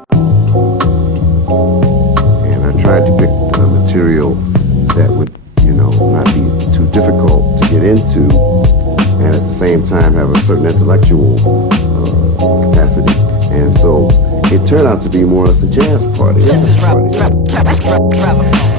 And I tried to pick material that would, not be too difficult to get into, and at the same time have a certain intellectual capacity. And so it turned out to be more or less a jazz party. This is Trevor.